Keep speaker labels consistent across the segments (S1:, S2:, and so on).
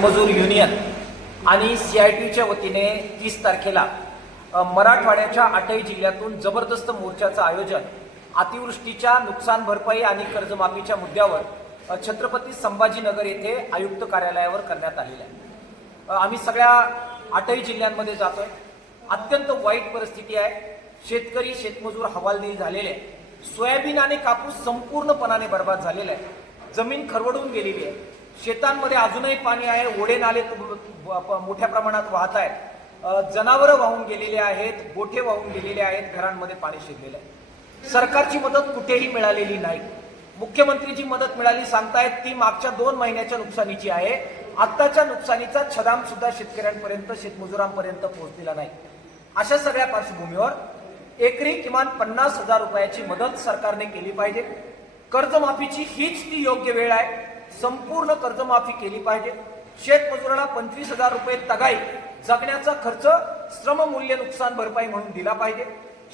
S1: मजूर युनियन आणि C I टीच्या वतीने तीस तारखेला मराठवाड्याच्या आठही जिल्ह्यातून जबरदस्त मोर्चाचं आयोजन अतिवृष्टीच्या नुकसान भरपाई आणि कर्जमाफीच्या मुद्द्यावर छत्रपती संभाजीनगर येथे आयुक्त कार्यालयावर करण्यात आलेलं आहे. आम्ही सगळ्या आठही जिल्ह्यांमध्ये जातोय. अत्यंत वाईट परिस्थिती आहे. शेतकरी शेतमजूर हवालदिल झालेले आहे सोयाबीन आणि कापूस संपूर्णपणाने बर्बाद झालेला आहे जमीन खरवडून गेलेली आहे. शेतांमध्ये अजूनही पाणी आहे ओढे नाले मोठ्या प्रमाणात वाहत आहेत. जनावरं वाहून गेलेले आहेत गोठे वाहून गेलेले आहेत घरांमध्ये पाणी शिरलेलं आहे. सरकारची मदत कुठेही मिळालेली नाही. मुख्यमंत्री जी मदत मिळाली सांगतायत ती मागच्या दोन महिन्याच्या नुकसानीची आहे. आत्ताच्या नुकसानीचा छदाम सुद्धा शेतकऱ्यांपर्यंत शेतमजुरांपर्यंत पोहोचलेला नाही. अशा सगळ्या पार्श्वभूमीवर एकरी किमान पन्नास हजार रुपयाची मदत सरकारने केली पाहिजे. कर्जमाफीची हीच ती योग्य वेळ आहे. संपूर्ण कर्जमाफी केली पाहिजे. शेतमजुराला पंचवीस हजार रुपये तगाई जगण्याचा खर्च श्रममूल्य नुकसान भरपाई म्हणून दिला पाहिजे.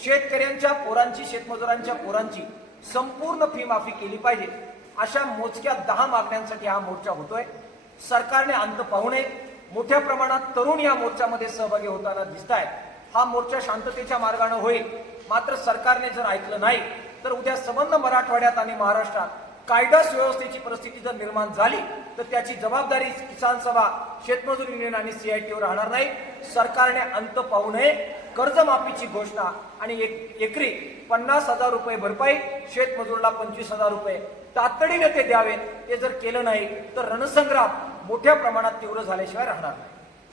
S1: शेतकऱ्यांच्या पोरांची शेतमजुरांच्या पोरांची संपूर्ण फी माफी केली पाहिजे. अशा मोजक्या दहा मागण्यांसाठी हा मोर्चा होतोय. सरकारने अंत पाहू नये. मोठ्या प्रमाणात तरुण या मोर्चामध्ये सहभागी होताना दिसत हा मोर्चा शांततेच्या मार्गाने होईल. मात्र सरकारने जर ऐकलं नाही तर उद्या संबंध मराठवाड्यात आणि महाराष्ट्रात कायदा सुव्यवस्थेची परिस्थिती जर निर्माण झाली तर त्याची जबाबदारी किसान सभा शेतमजूर युनियन आणि सीआयटीवर राहणार नाही. सरकारने अंत पाहू नये. कर्जमाफीची घोषणा आणि एक एकरी पन्नास हजार रुपये भरपाई शेतमजूरला पंचवीस हजार रुपये तातडीने ते द्यावेत. ते जर केलं नाही तर रणसंग्राम मोठ्या प्रमाणात तीव्र झाल्याशिवाय राहणार नाही.